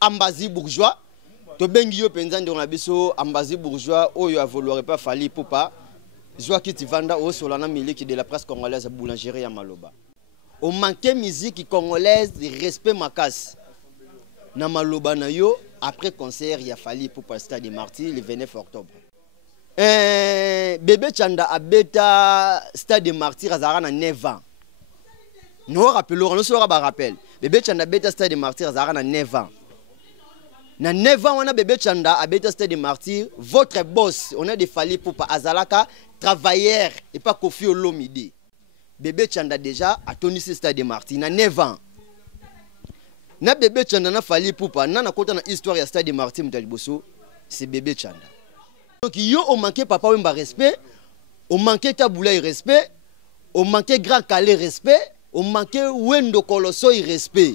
Ambazi bourgeois. To bengi yo penza ndonga biso Ambazi bourgeois oyo avoloirait pas Fally Ipupa. Joaki Tivanda au solana miliki de la presse congolaise boulangerie à Maloba. On manquait musique congolaise de respect makas. Na Maloba na yo après concert il y a Fally Ipupa stade de Martyrs le 29 octobre. Bébé Chanda abeta stade de Martyrs azara na 9 ans. Nous rappelons, nous sera rappel. Bébé Chanda abeta stade de Martyrs azara na 9 ans. Na 9 ans on a Bébé Chanda abeta stade de Martyrs, votre boss, on a des Fally Ipupa azalaka travailleur et pas Kofi Olomide. Bébé Chanda déjà a tenu ce stade de Martyrs na 9 ans. Na Bébé Chanda na Fally Ipupa na kota na histoire ya stade de Martyrs mutaliboso, c'est Bébé Chanda. Donc yo on manquait papa Wemba respect, on manquait Taboulaye respect, on manquait Grand Calais respect, on manquait Wendo Kolosoi respect.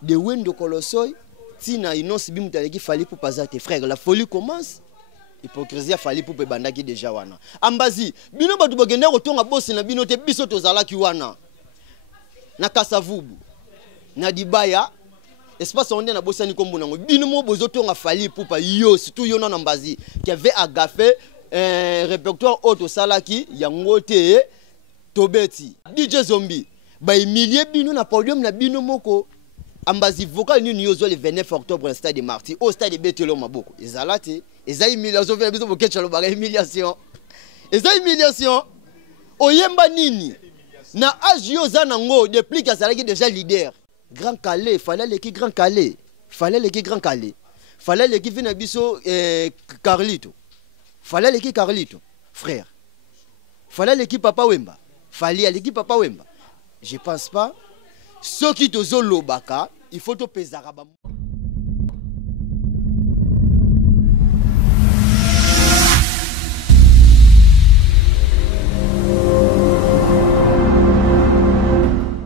De Wendo Kolosoi, tina inonsi bimutaleki Fally Ipupa zate frère, la folie commence. Hypocrisie a Fally Ipupa bandaki déjà wana. Ambazi, bino batu bagenda kotonga boss na bino te biso tozalaki wana. Na Kasavubu, na Dibaya, espace onde na bosani kombo nango. Bino mo bozotonga Fally Ipupa yo, surtout yo na Ambazi qui avait agafé répertoire auto salaki yango te tobeti. DJ Zombie, ba humilier bino na podium na bino moko. Ambazi vocal ni yozo le 29 octobre au stade de Martyrs au stade de Betelo Maboko. Ezalate, eza humiliation fait biso boketchalo ba humiliation. Eza humiliation. Oyemba nini? Na age yo zanango depuis qu'azalaki déjà leader. Grand Calais, fallait l'équipe Grand Calais. Fallait l'équipe Grand Calais. Fallait l'équipe vina biso Carlito. Fallait l'équipe Carlito, frère. Fallait l'équipe Papa Wemba. Fallait l'équipe Papa Wemba. Je pense pas. Ce qui te zolo baka, il faut te peser à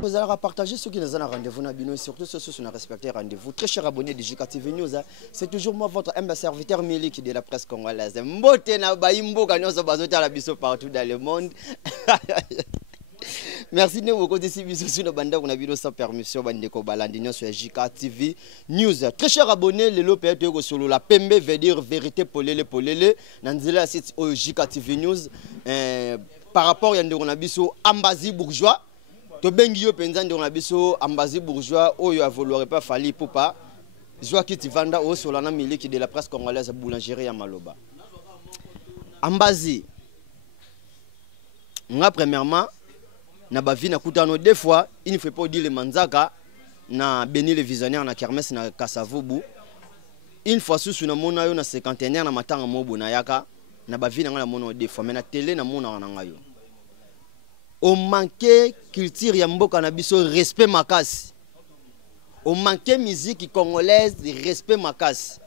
vous allez partager ceux qui nous ont rendez-vous et surtout ceux qui ont respecté rendez-vous. Très chers abonnés de JKTV News, c'est toujours moi votre humble serviteur Miliki de la presse congolaise. Mbote na baimbo kanyoso bazota la biso partout dans le monde. Merci de vous côté si biso sur le banda on a vidéo sans permission bandeko balandino sur JKTV News. Très chers abonnés, le lopé de solo la pembe veut dire vérité polele polele. Nanzela c'est au JKTV News par rapport à ndeko na biso Ambazi bourgeois. To bengi yo penza ndeko na biso Ambazi bourgeois oyo avoloirait pas Fally Ipupa. Joaki Tivanda au solana miliki de la presse congolaise boulangerie à Maloba. Ambazi. Nga premièrement na bavi na kutano deux fois il ne faut pas dire le manzaka na béni le visionnaire na kermesse na Kasavubu une fois sous na mona yo na cinquantenaire na matanga mobu na yaka na bavi na ngala mona deux fois mais na télé na mona na ngayo on manquait culture ya mboka na biso respect makasi on manquait musique congolaise de respect makasi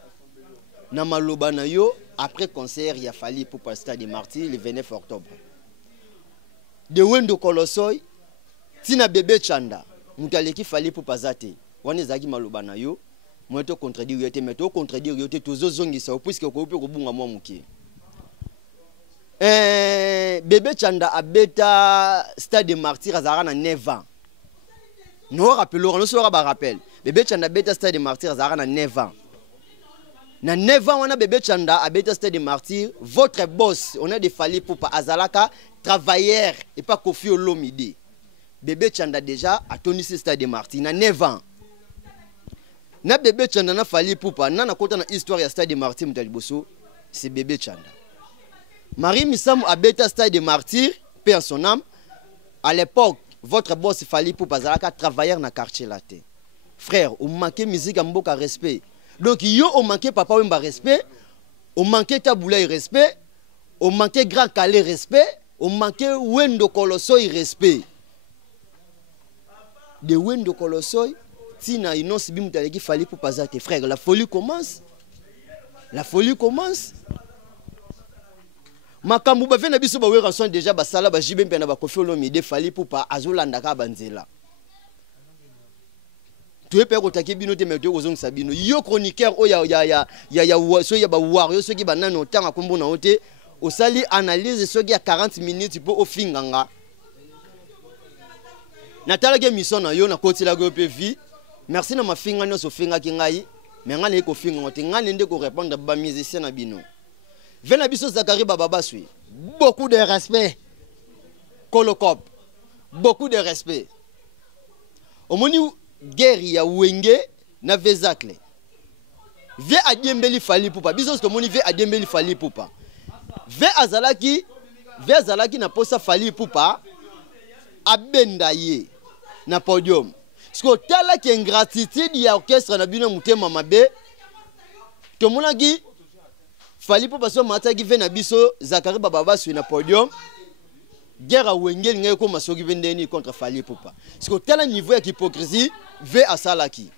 na Maloba na yo après concert il y a Fally Ipupa stade de Martyrs le 29 octobre. De Wendo Kolosoi, tina Bébé Chanda, mutaleki Fally Ipupa zate. Wane zaki Maloba na yo, mweto contredire yote, meto contredire yote, tozo zongi sa, puisque kope kubunga mwa muki. Bébé Chanda abeta stade de Martyrs azara na 9 ans. Nous rappelons, nous sera rappel. Bébé Chanda abeta stade de Martyrs azara na 9 ans. Na 9 ans, on a Bébé Chanda abeta stade de Martyrs, votre boss, on a des Fally Ipupa azalaka travailleur et pas Kofi Olomide. Bébé Chanda déjà a tenu ce stade de Martyrs na 9 ans. Na Bébé Chanda na Fally Ipupa na kota na histoire ya stade de Martyrs mutaliboso, c'est Bébé Chanda. Marie Misamu abeta stade de Martyrs, paix en son âme. À l'époque, votre boss Fally Ipupa azalaka travailleur na quartier laté. Frère, on manquait musique à mboka respect. Donc yo on manquait Papa Wemba respect, on manquait Taboulaye respect, on manquait Grand Calais respect, on manquait Wendo Kolosoi respect. De Wendo Kolosoi, tina inonsi bimutaleki Fally Ipupa zate frère, la folie commence. La folie commence. Makambu ba vena biso ba wera son déjà ba sala ba jibempe na ba Kofi Olomide Fally Ipupa azolanda ka banzela. Tu es père otaki bino te meto ozong sabino yo chroniqueur o ya so ya ba war yo so ki banana otanga kombo na ote osali analyse so ki ya 40 minutes po ofinganga natala ke mission na yo na kotila go pe vi merci na mafinga nyonso finga ki ngai mais ngane ko finga ngote ngane nde ko répondre ba musicien na bino vena biso Zakari Bababaswi beaucoup de respect Kolokop beaucoup de respect omoni guerre ya Wenge na Vezakle ve adiembeli fali pupa biso to moni ve adiembeli fali pupa ve azalaki na posa fali pupa abenda ye na podium sko tala ki ingratitude ya orchestre na bino mutema mabe to monaki fali pupa so mataki ve na biso Zakari Bababaswi na podium guerre Wenge ngai ko masoki vendeni contre fali pupa sko tala niveau ya hypocrisie ve asalaki.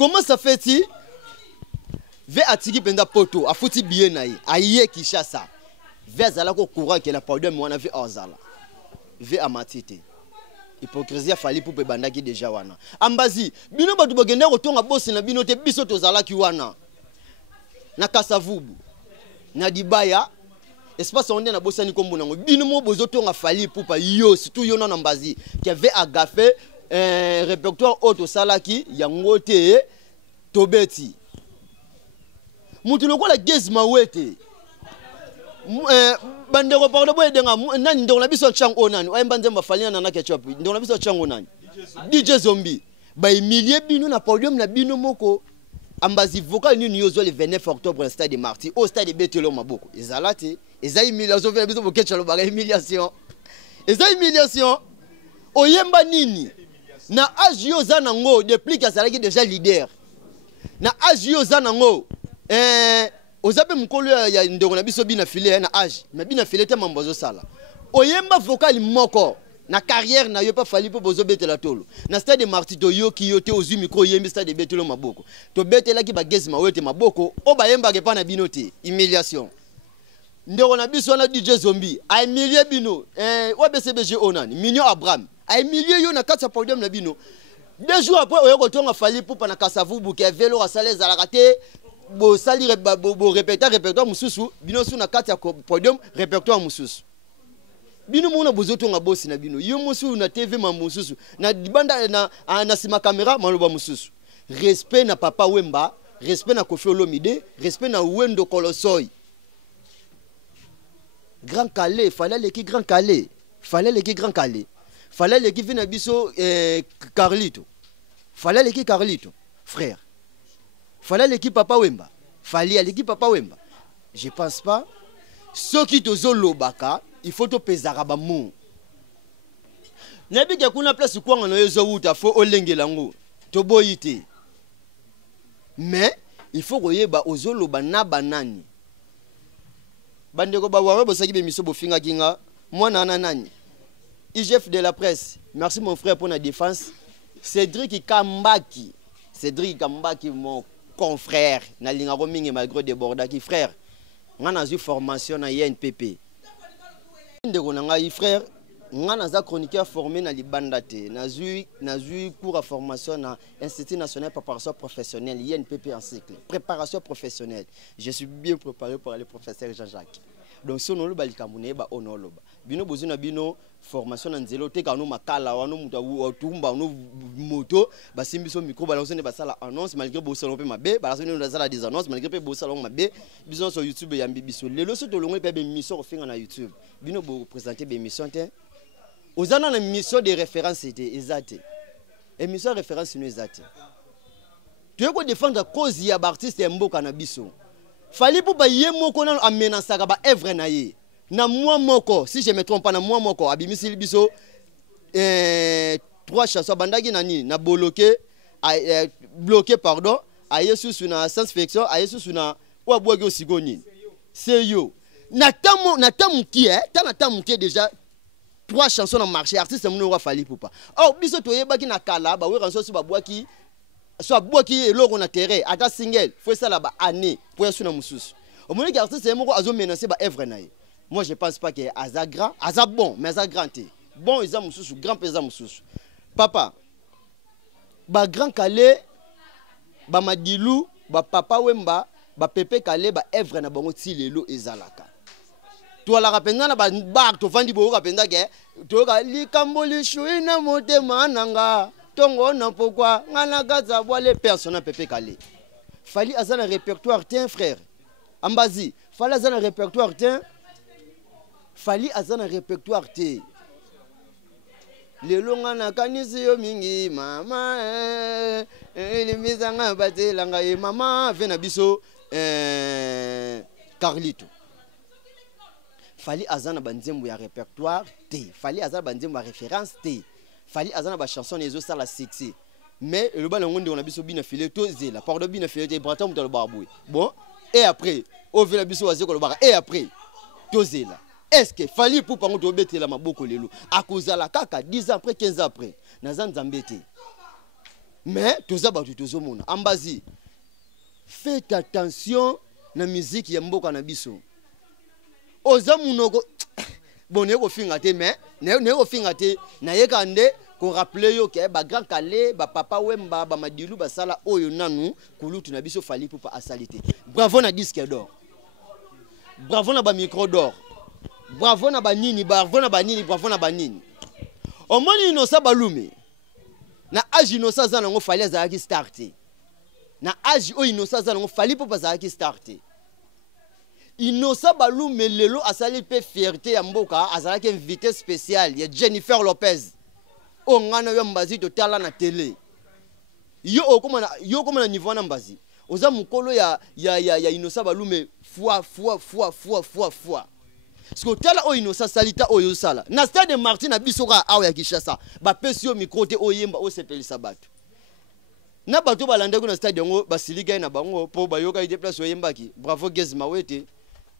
Comment ça fait-il? Ve atiki penda poto, a fouti bien naï, a yé qui chassa. Ve azala ko courant que la podium wana ve ozala. Ve amatite. Hypocrisie fali pour banda ki déjà wana. Ambazi, bino batu bagende rotonga bosi na bino te biso tozala ki wana. Na Kasavubu. Na Dibaya. Espace onde na bosa ni kombo nango. Bino mo bozo tonga fali pour pa yo, surtout yo na ambazi qui avait agafé répertoire auto salaki yango te tobeti mutu lokola gezma wete bandeko pardon boye denga nani ndongo na biso chango nani ayemba nzemba falina na ketchup ndongo na biso chango nani DJ Zombie ba emilie bino na podium na bino moko ambazi vocal ni yozo le 29 octobre au stade de Marty au stade de Betelo maboko ezalate eza humiliation ve biso bokecha lo ba humiliation eza humiliation oyemba nini na agio zanango depuis que ça déjà leader na agio zanango ozape mukolo ya ndongo na biso bina filé na age na bina filé te mambozo sala oyemba vocal moko na carrière na yo pas fali po bozo betela tolo na stade de Marty to yo ki yo te ozu micro yembi stade de Betelo maboko to betela ki ba gezma wete maboko o ba yemba ke pa na bino te humiliation ndongo na biso na DJ Zombie a humilié bino wa BCBG onani Mignon Abraham a humilié yo na kati podium na bino 2 jours après oyo kotonga fali pupa na Kasavubu ke velo asale zalaka te bo sali bo répertoire mususu bino su na kati ya podium répertoire mususu bino mona bozotonga bosi na bino yo musu na TV mambo mususu na dibanda na sima camera maloba mususu respect na Papa Wemba respect na Koffi Olomide respect na Wendo Kolosoi Grand Calais fallait l'équipe Grand Calais fallait l'équipe Grand Calais fallait l'équipe vina biso Carlito fallait l'équipe Carlito frère fallait l'équipe Papa Wemba fallait l'équipe Papa Wemba je pense pas ceux qui tozo lobaka il faut to pezara ba mu nebi ke kuna place kwa ngano yezo wuta fo olengela ngo to boyite mais il faut koyeba ozoloba na banani bandeko ba wawe bosaki be miso bofinga kinga mwana nani IGF de la presse merci mon frère pour la défense Cédric Kambaki mon confrère na linga romingi malgré débordaki frère ngana zu formation na INPP ndeko na ngai frère ngana za chroniqueur formé na libanda te na zu cours à formation na Institut national de préparation professionnelle INPP en cycle préparation professionnelle je suis bien préparé par le professeur Jean-Jacques donc si on le balikamune ba onoloba bino bozuna bino formation na nzelo te kanu makala wano mutu tumba no moto basimbiso micro balazone basala annonce malgré bo salon pe mabe balazone no basala des annonces malgré pe bo salon mabe biso sur YouTube ya mbibiso lelo so to longwe pe be mission ko finga na YouTube bino bo présenter be mission te ozana na mission de référence était exacte émission référence no exacte tu veux ko défendre cause ya artiste ya mboka na biso fali pour ba yemoko na amenansaka ba œuvre na ye na moi moko si je me trompe pas na moi moko abimisi biso 3 chansons bandaki nani na bloqué pardon ayesu na science fiction ayesu na wa bogi osigoni c'est yo na tamu ki ta na tamu ki déjà 3 chansons na marché artiste mon wa fali pour pas oh biso to yebaki na kala ba we ranso su ba boaki soit boaki eloko na terrain ata single faut ça là ba année pour yasu na mususu au moment que artiste moko azo menacer ba œuvre na ye. Moi, je ne pense pas que Aza grand, Aza bon, mais Aza grand. Bon, ils ont sous grand pesant moussous. Papa, ba grand Calais, ba Madilou, ba Papa Wemba, ba Pepe Calais, ba Evre na bango tilelo ezalaka. Toi la rapenda na ba bar to fandi bo rapenda ke to ka li kamboli shui na motema nanga. tongo na pourquoi ngana gaza boile personne pepe calé fali azana répertoire tiens frère ambazi fali azana répertoire tiens fali azana répertoire te lelo ngana kanisi yo mingi mama elimizanga batelanga e mama vena biso Carlito fali azana banzembo ya répertoire te fali azana banzembo ya référence te fali azana ba chanson ezo sala sexy mais le bal ngonde on a biso bina filé to zela pardon bina filé te bratam to le barboui bon et après au vela biso waze ko le bar et après to zela est-ce que fali pour pango to betela maboko lelo akozala kaka 10 ans après 15 ans après na nzambe te mais toza ba tozo mona ambazi faites attention na musique ya mboka na biso oza munoko bon neko finga te mais neko finga te na yeka nde ko rappeler yo ke ba grand calé ba papa wemba ba madilu ba sala oyo nanu kulutu na biso fali pour pas asalite bravo na disque d'or bravo na ba micro d'or bravo na ba nini bravo na ba nini bravo na ba nini o moni no sa balume na agi no sa zana ngo fali azaki starter na agi o inosa zana ngo fali pour pas azaki starter Inosa balume lelo asali pe fierté ya mboka azalaki invité spécial ya Jennifer Lopez o ngana yo mbazi to tala na télé yo koma na niveau na mbazi oza mukolo ya Inosa balume fois parce que tala o Inosa salita oyo sala na stade Martin na bisoka awa ya Kishasa ba pesi yo micro te oyemba o sepelisa bato na bato balanda ko na stade ngo basilika na bango po bayoka ide place oyembaki bravo Gezma wete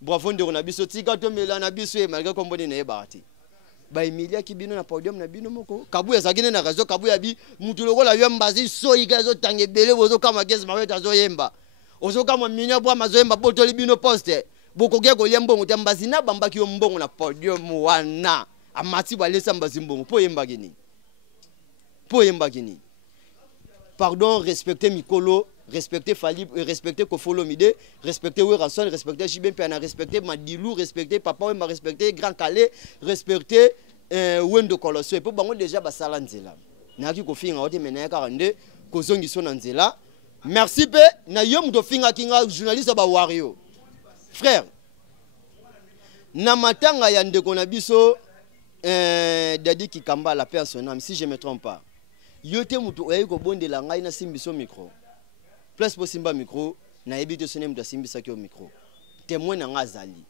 bravo ndeko na biso tika to mela na biso e malgré komboni na ebati ba Emilia kibino na podium na bino moko kabu ya zakine na razo kabu ya bi mutu lokola yo mbazi so igazo tange bele bozo kama Gezma wete azo yemba ozo kama minya bwa mazo yemba botoli bino poste boko ge ko yembongo tambazi na bambaki yo mbongo na podium wana amati balesa mbazi mbongo po yemba gini pardon respectez Mikolo respectez Fali respectez Kofolo Mide respectez Werason respectez Jibem Piana respectez Madilou respectez Papa Wemba respectez Grand Calais respectez Wendo Koloso et pour bango déjà basala nzela naki ko finga ote menaya 42 ko zongiso na nzela merci pe na yo muto finga kinga journaliste ba wario frère na matanga ya ndeko na biso Dadi Kikamba la personne si je me trompe pas yote mutu oyayi ko bondela ngai na simbiso micro place po simba micro na ebite sone mutu simbisa ki o micro témoin na ngazali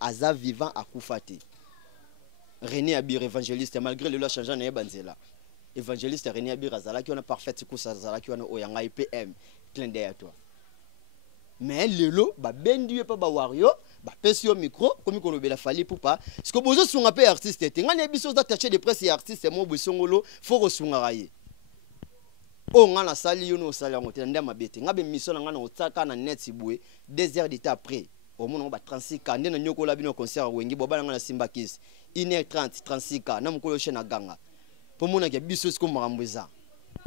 aza vivant akufa te René Abir évangéliste malgré le changeant na ebanzela évangéliste René Abir azala ki on a parfaite kusa azala ki on oyanga IPM clin d'œil à toi mais lelo ba bendi pa ba wario ba pesi yo micro komi ko lobela fali pour pas parce que bozo sunga pe artiste te ngane biso attaché de presse et artiste mo bosongolo faut resunga raye o ngana sali yo no sali ngote ndama bete ngabe mission ngana otaka na net sibwe 2 heures d'état après au monde ba 36 ka ndena nyoko la bino concert wengi bobala ngana Simba Kiss 1h30 36 ka na mukolo chena ganga po mona ke biso siko marambuza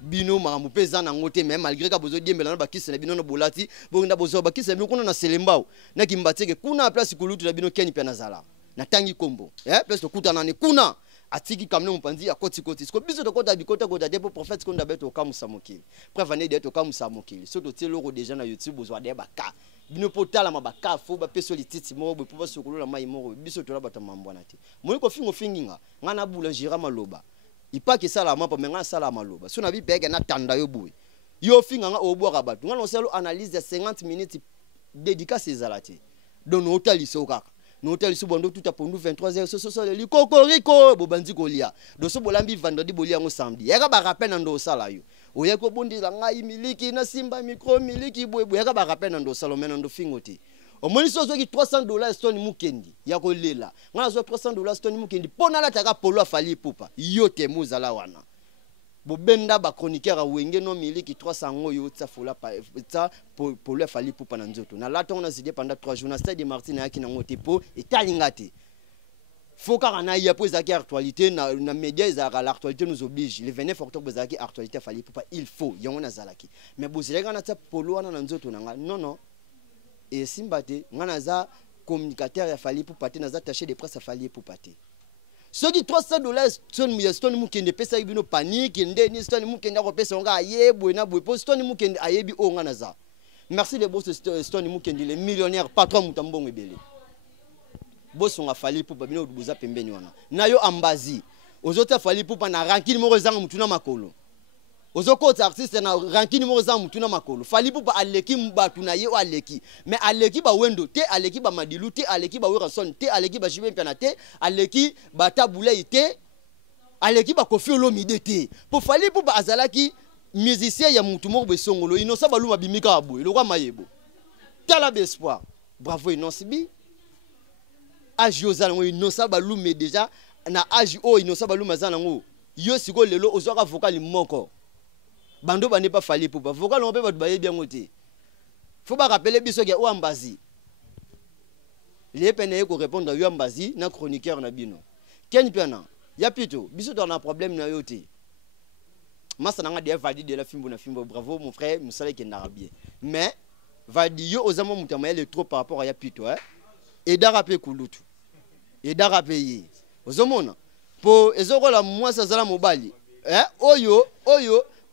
bino marambu peza na ngote même malgré ka bozo diembela na bakisi na bino no bolati bonda bozo bakisi na bino kuna na selembao na kimbateke kuna place kulutu na bino keni pe na zala na tangi kombo place to kutana ne kuna atiki kamne mpanzi ya koti siko biso to kota bikota kota depo prophète konda beto kamusa mokili prévané de to kamusa mokili so to tieloko déjà na YouTube bozwa de baka bino potala mabaka fo ba peso lititi mo bo po sokolola mai mo biso to la bata mambwana te mo ko finginga ngana boulanger maloba ipa ke sala mapa menga sala maloba so na bi pege na tanda yo boy yo finga nga obwaka batu ngana oselo analyse ya 50 minutes dédicace ezalati don otali sokaka n'hôtel subondo tout à pondu 23h so le kokoriko bobanzi kolia do so bolambi vendredi bolia ngo samedi yaka ba rappel ndo sala yo oya ko bondela ngai miliki na Simba micro miliki boyebo yaka ba rappel ndo salomena ndo fingoti o moni so ki $300 stone mukendi ya ko lela ngana so $300 stone mukendi pona la taka polo afali pupa yote muzala wana bobenda ba chroniqueur a wenge no miliki 300 ngoyo tsa fola pa tsa polo afali pupa na nzoto na lato on a zidé pendant 3 jours na stade de Martin ya kina ngote po etalingate foka na ya po zaki actualité na média ezaka l'actualité nous oblige le 29 octobre zaki actualité afali pupa il faut yango na zalaki mais bozileka na tsa polo wana na nzoto na non et Simba te ngana za communicateur ya fali pupa te na za attaché de presse afali pupa te Ce qui $300 stone mukende pesa ibino panique ndeni stone mukende ko pesa nga ayebwe na bwe stone mukende ayebi onga naza. Merci les boss stone mukende les millionnaires patron mutambongo ebele. Boss on a fallu pour babino buza pembeni wana. Na yo ambazi. Ozota fali pour na rankini moko zanga mutuna makolo. Ozokota artiste na rankini moko zanga mutuna makolo. Fali pour aleki mbatu na ye aleki. Mais aleki ba wendo te, aleki ba madilu te, aleki ba werason te, aleki ba jibe piana te, aleki ba tabulei te, aleki ba kofi olomide te. Pour fali pour azalaki musicien ya mutu moko besongolo, inosa baluma bimika abo, ilokwa mayebo. Tala espoir. Bravo Inosibi. Ajiozala inosa balume déjà na agi o inosa baluma zanango. Yo siko lelo ozwaka vocal moko. Bando ba ne pas fali pour pas vocal on peut ba baye bien ngote. Faut pas rappeler biso ke o ambazi. Les pene ko répondre à yo ambazi na chroniqueur na bino. Ken piana ya pito biso dans un problème na yote. Masa nanga dia vadi de la fimbo na fimbo bravo mon frère musale ke narabie. Mais vadi yo ozamo mutama ele trop par rapport à ya pito hein. Et d'arape kulutu. Et d'arape yi. Ozomona. Po ezokola mwasa zala mobali. Oyo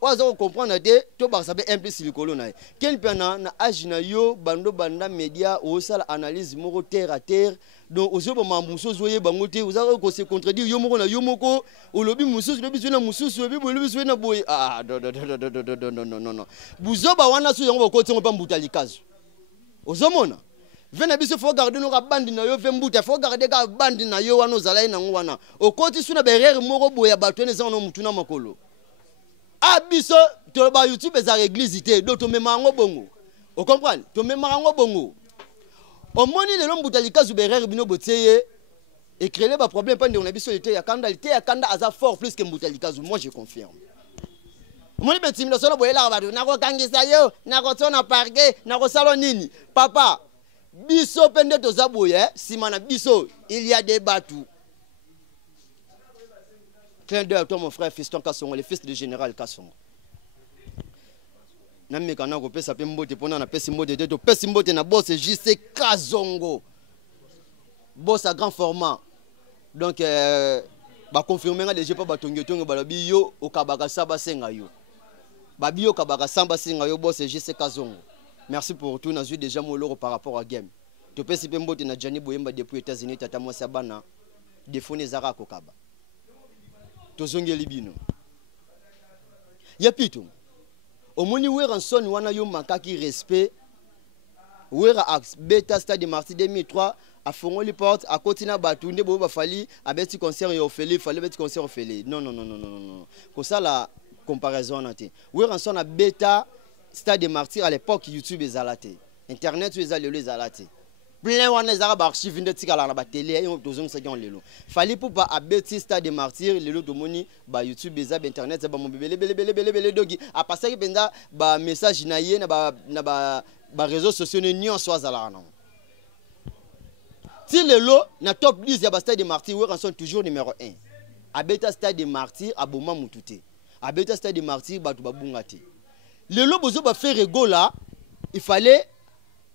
wazo comprendre de to ba sabe implice likolo na. Ken pena na age na yo bando banda media o sala analyse moko terre à terre. Donc ozobo mambuso zoye bangote ozako ko se contredire yo moko na yo moko olobi mususu lobi zona mususu lobi zona boy non. Buzoba wana so yango ko tsengo pa mbuta likazo. Ozomona. Vena biso faut garder nos bandi na yo vembuta faut garder ka bandi na yo wana ozala na ngwana okoti suna berere moko boya bato ne zana mutuna makolo abiso to ba YouTube za église te do to memango bongo o comprendre to memango bongo o moni le lombuta likazu berere bino boteye et créer ba problème pas on a biso te ya kanda aza fort plus que mbuta likazu moi je confirme moni betimla solo boyela ba na ko kangisa yo na ko tona parquet na ko salo nini papa biso pende tozaboye simana biso il y a des bateaux. Clin d'œil à toi mon frère Fiston Kassongo le fils du général Kassongo. Nami kana ko pesa pe mbote pona na pesa mbote to pesa mbote na boss JC Kazongo. Boss à grand format. Donc ba confirmer nga déjà pas batongo tongo balobi yo okabaka saba senga yo. Babi yo kabaka samba senga yo boss JC Kazongo. Merci pour tout. Nous avons déjà mon par rapport à game. Tu peux si pembote na Johnny Boyemba depuis les États-Unis, tata moi sabana défone zara kokaba. Tozonge libino. Ya pito. Omoni wera son wana yo makaki respect. Wera ax beta stade marti 2003 a fongoli porte a kotina batunde bo ba fali a beti concert yo feli fallait beti concert feli. Non. Comme ça la comparaison naté. Wera son a beta Stade des Martyrs à l'époque YouTube ezalate internet les alate plein wana ezala ba archive nde tikala na ba télé et tozong sa ki lelo fallait pour pas abeti Stade des Martyrs lelo tomoni ba YouTube ezaba internet ba bele dogi a passer penza ba message na ye na ba réseaux sociaux ni en soit zala na ti lelo na top 10 ya ba Stade des Martyrs we sont toujours numéro 1 abeta Stade des Martyrs aboma mutute abeta Stade des Martyrs batu babungati. Le lobozo ba faire rigola, il fallait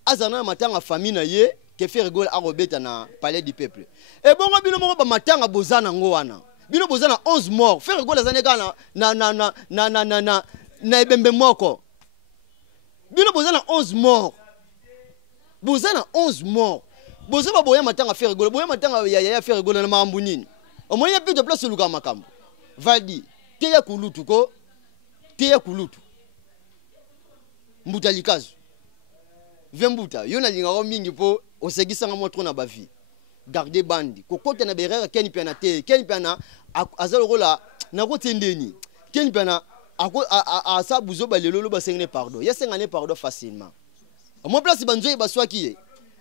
azana matanga famille na ye ke faire rigola a robeta na palais du peuple. Et bon bino mo ba matanga bozana ngo wana. Bino bozana 11 morts, faire rigola zaneka na ebembe moko. Bino bozana 11 morts. Bozana 11 morts. Bozo ba boya matanga faire rigola, boya matanga ya faire rigola na makambu nini. Au moins il y a plus de place sur le makambu. Valdi, teya kulutu ko, teya kulutu. Mbuta likazu vembuta yo na linga mingi po osegisa nga motro na bavi garder bandi kokota na berera keni piana te keni piana azalo rola na kotendeni keni piana asa buzo balelo lo basengene pardon yesengane pardon facilement mo place banzo baswaki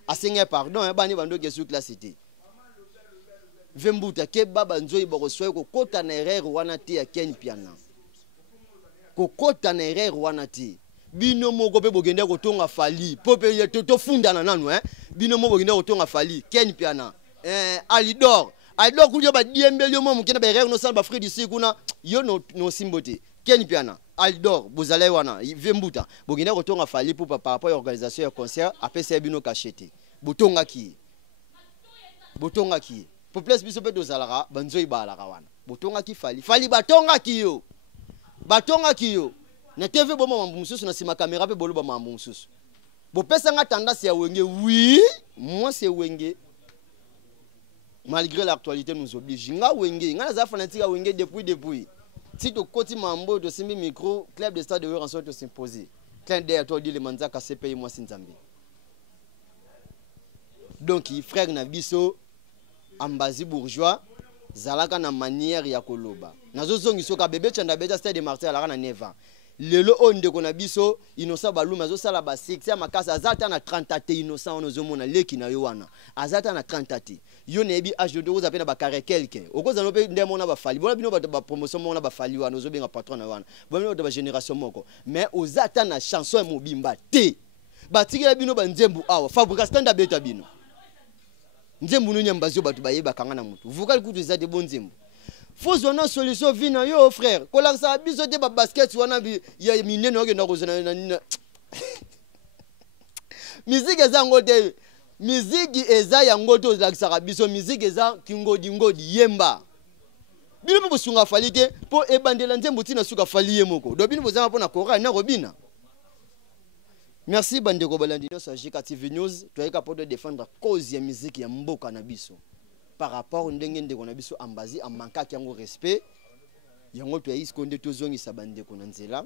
asengene pardon bani bando ke sur classe te vembuta ke baba nzo ibokoswa kokota na erreur wana te ya keni piana kokota na erreur wana te bino moko pe bogenda kotonga fali pope to funda na nanu bino moko bogenda kotonga fali ken piana alidor kujo ba diembelio mo mukena ba erreur no sala ba frère d'ici kuna yo no simbote ken piana alidor bozale wana vembuta bogenda kotonga fali pour par rapport à organisation ya concert apesa bino cachete botonga ki pour place biso pe dozalaka banzoi balaka wana botonga ki fali batonga kiyo na TV bomo mambo mususu na sima caméra pe boloba mambo mususu bo pesa nga tendance ya wenge oui moi c'est wenge malgré l'actualité nous oblige nga wenge nga za fanatique wenge depuis si to koti mambo to simbi micro club de stade de Orange to s'imposer clin d'œil à toi dit le manzaka CPI moi sinzambi donc frère na biso ambazi bourgeois zalaka na manière ya koloba nazo zongi soka bébé chanda beja stade de Marseille alaka na 9 ans lelo onde kona biso innocent baluma zo sala ba 6 ya makasa azata na 30 te innocent onozo mona leki na yo wana azata na 30 te yo nebi âge de oza pe na ba carré quelque okoza no pe ndemo na ba fali bona bino ba promotion mona ba fali wana ozo benga patron na wana bona ba génération moko mais ozata na chanson mobimba te batikela bino ba nzembu awa fabrica stand beta bino nzembu no nyambazo batu bayeba kanga na mutu vukali kutu ezate bonzembu faut zona solution vina yo frère kola sa biso te ba basket wana ya minene okenda kozana na musique eza ngote musique eza ya ngoto la sa biso musique eza ngodi yemba bino pe bosunga fali te po ebandela nzembu tina suka fali ye moko do bino bozama pona kora na robina. Merci bandeko balandino sa JK TV News toyeka po de défendre cause ya musique ya mboka na biso par rapport ndenge ndeko na biso ambazi amanka ki yango respect yango to iskonde tozongi sa bandeko na nzela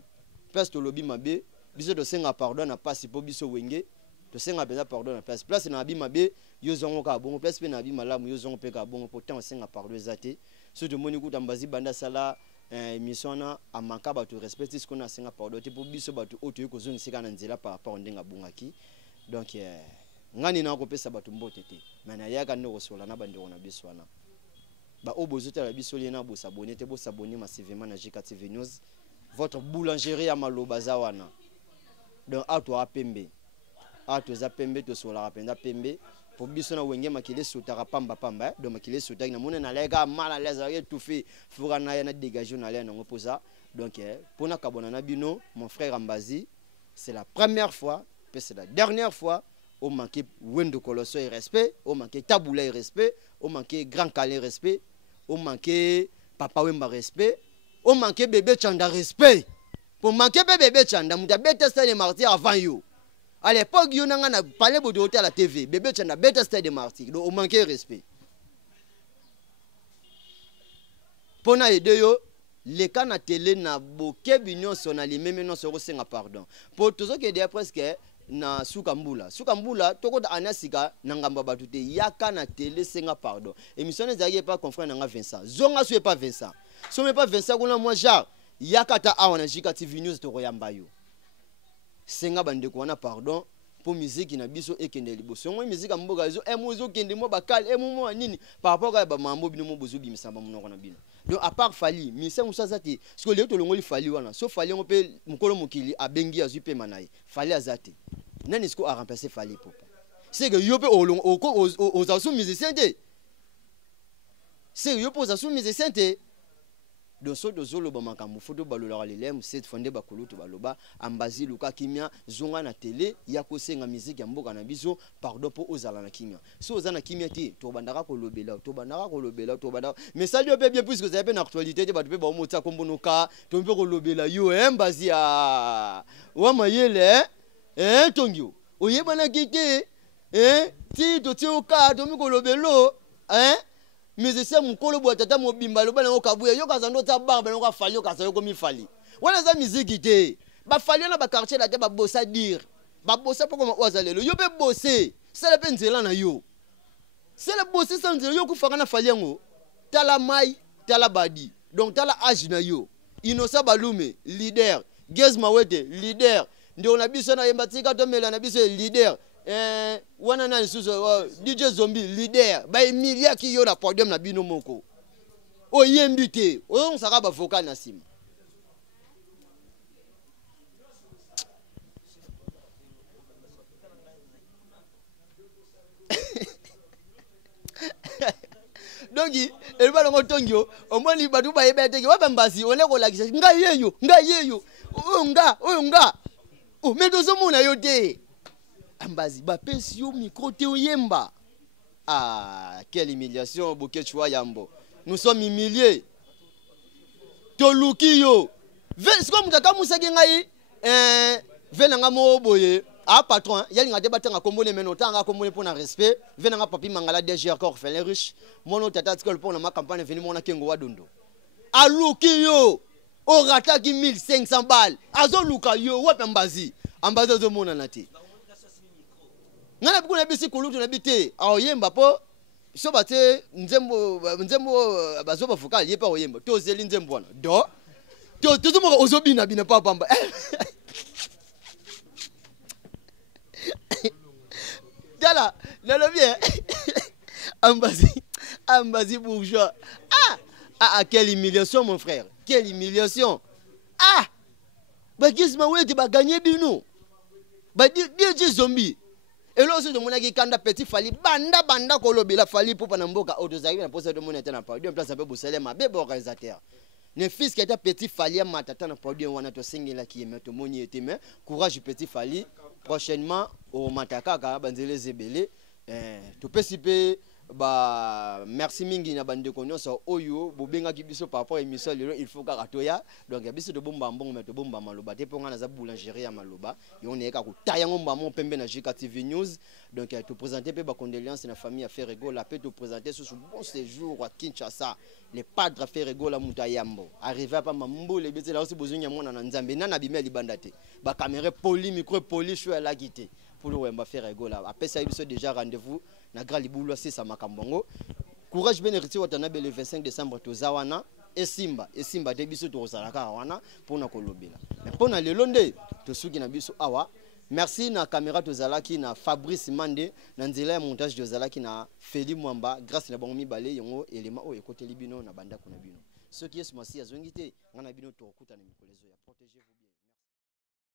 place to lobi mabe biso to senga pardon na pasi po biso wenge to senga peza pardon na place na abi mabe yo zongo ka bongo place pe na abi malamu yo zongo pe ka bongo pourtant senga pardon ezate so de moni kuta ambazi banda sala émission na amanka ba to respect ce qu'on a senga pardon te po biso ba to oto yeko zongi sika na nzela par rapport ndenga bongaki donc ngani na kopesa bato mbote te mana yaka ndoko sola na bandeko na biso wana ba obozota la biso lena bo s'abonner te bo s'abonner massivement na JK TV News votre boulangerie à maloba za wana donc ato apembe ato za pembe to sola rapenda pembe pour biso na wenge makile sotara pamba donc makile sotaki na mona na lega mala leza étouffé fura na ya na dégager na lena ngo posa donc pona kabona na bino mon frère Ambazi c'est la première fois puis c'est la dernière fois au manqué Wendo Colosso et respect, au manqué Taboula et respect, au manqué Grand Calais respect, au manqué Papa Wemba respect, au manqué Bébé Chanda respect. Pour manquer Bébé Chanda, mouta bête stade de martyr avant you. À l'époque, you n'avez pas parlé de hôtel à la TV. Bébé Chanda bête stade de martyr. Donc au manqué respect. Pour na aider yo, les cas na télé na boké bignon son alimé maintenant se resenga pardon. Pour tous ceux qui disent presque na sukambula toko da anasika na ngamba batute yaka na télé senga pardon émission ezaki pas confrère nanga Vincent zonga so pas Vincent so me pas Vincent kuna moi genre yaka ta awana JK TV News to koyamba yo senga bande ko na pardon pour musique na biso ekende liboso ngo musique mboga ezo emuzo kende mo bakal emumo nini par rapport à ba mambo bino mo bozo bimisa ba munoko na bino donc à part fali mise musazati parce que le to longoli fali wana so fali ngo pe mukolo mukili abengi azupe manayi fali azati nani sko a remplacer fali popa c'est que yo pe aux asu musicien te c'est yo po asu musicien te donc so dozolo ba makambo foto balola lelem set fondé ba kulutu baloba Ambazi luka kimia zonga na télé ya ko senga musique ya mboka na biso pardon po ozala na kimia so ozana kimia te to bandaka ko lobela mais ça lui bien plus que ça pe na actualité te ba to pe ba mota kombonoka to pe ko lobela yo Ambazi a wa mayele tongyo oyeba na kite ti to ti oka to mi ko lobelo mais c'est mon colo bois tata mobimba lo bana okabuya yo kazando ta barbe no ka fali yo kaza yo komi fali wana za musique te ba fali na ba quartier la te ba bossa dire ba bossa pas comme ozalelo yo be bosser c'est la penzela na yo c'est le bosser sans dire yo ku fanga na fali ngo tala mai tala badi donc tala âge na yo Innocent Balume leader Gez Mawete leader ndio na biso na yembatika to mela na biso leader wana na suso DJ Zombie leader ba Emilia ki yo na podium na bino moko o yembi te o saka ba vocal na sim donc elle va le tongyo au moins li batu ba yebete ki wa Ambazi on le ko lakisa nga yeyo nga o medo zo mona yo te Ambazi ba pesi yo micro te oyemba Ah, quelle humiliation, Bokechwa Yambo. Nous sommes humiliés. Tolukiyo. C'est comme ça, comme ça, venanga mo boye. Ah, patron, il y a une débat à comboner, mais autant à comboner pour un respect. Venanga papi mangala DG encore fait les riches. Mon autre tata pour la campagne venu mon akengo wadondo. Alukiyo. Orata qui 1500 balles. Azo luka yo, wap mbazi. Ambazo zo mona nati. Ngana biko na bisi kulutu na bite. Aoyemba po. So bate nzembo bazo bafuka yepa oyemba. To zeli nzembo wana. Do. To zo mo ozobina bina pa pamba. Dala, le bien. Ambazi bourgeois. Quelle humiliation mon frère. Quelle humiliation. Bah qu'est-ce que tu vas gagner bino. Bah dis zombie. Et là aussi de mon aki kanda petit fali banda kolobi la fali pour panamboka autozaï na poser de mon était na pas. Deux place un peu bousselé ma bébé organisateur. Ne fils qui était petit fali matata na produit wana to singela qui met to moni était mais courage petit fali prochainement au mataka ka banzele zebele to pesipe. Bah merci mingi na bande konyoso oyo bobenga kibiso par rapport à émission lelo il faut katoya donc biso de bomba mbongo mais to bomba maloba te ponga na za boulangerie ya maloba yo ne ka ko taya ngomba mo pembe na JK TV News donc te présenter pe ba condoléances na famille à Ferrego la pe te présenter sur bon séjour à Kinshasa les padres à Ferrego la mutayambo arrivé à Pamambo les bete là aussi besoin ya mona na nzambe na bimeli libanda te ba caméra poli micro poli choix la guité pour le wemba Ferrego là après ça il déjà rendez-vous na grand libulu c'est ça makambongo courage ben héritier watanabe le 25 décembre tozawana et simba te biso to salaka wana pona kolobela mais pona le londe to suki na biso awa merci na caméra tozalaki na Fabrice Mande na nzela ya montage tozalaki na Feli Mwamba grâce na bango mibale yango elema o ekoteli bino na banda kuna bino ce qui est ce mois-ci azongite ngana bino to okuta na mikolezo ya protéger